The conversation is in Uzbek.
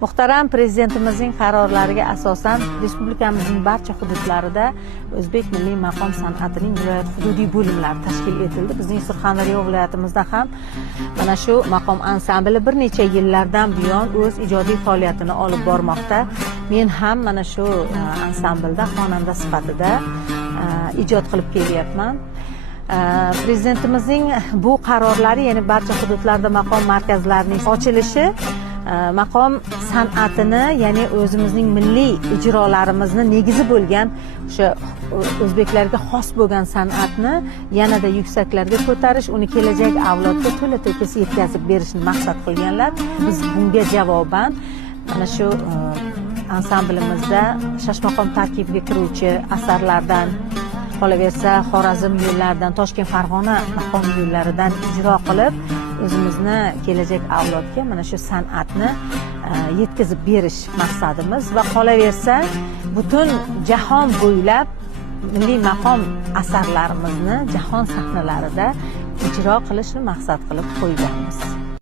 Muhtaram Prezidentimizning qarorlariga asosan respublikamizning barcha hududlarida O'zbek milliy maqom san'atining viloyat hududiy bo'limlari tashkil etildi. Bizning Surxondaryo viloyatimizda ham mana shu maqom ansambli bir necha yillardan buyon o'z ijodiy faoliyatini olib bormoqda. Men ham mana shu ansamblda xonanda sifatida ijod qilib kelyapman. Prezidentimizning bu qarorlari, ya'ni barcha hududlarda maqom markazlarining ochilishi maqom san'atini, ya'ni o'zimizning milliy ijrolarimizni negizi bo'lgan o'sha o'zbeklarga xos bo'lgan san'atni yanada yuksaklarga ko'tarish, uni kelajak avlodga to'la to'kis yetkazib berishni maqsad qilganlar. Biz bunga javoban mana shu ansamblimizda Shashmaqom tarkibiga kiruvchi asarlardan, qolaversa Xorazm yo'llaridan, Toshkent Farg'ona maqom yo'llaridan ijro qilib, o'zimizni kelajak avlodga mana shu san'atni yetkazib berish maqsadimiz va qolaversa butun jahon bo'ylab milliy maqom asarlarimizni jahon sahnalarida ijro qilishni maqsad qilib qo'yganmiz.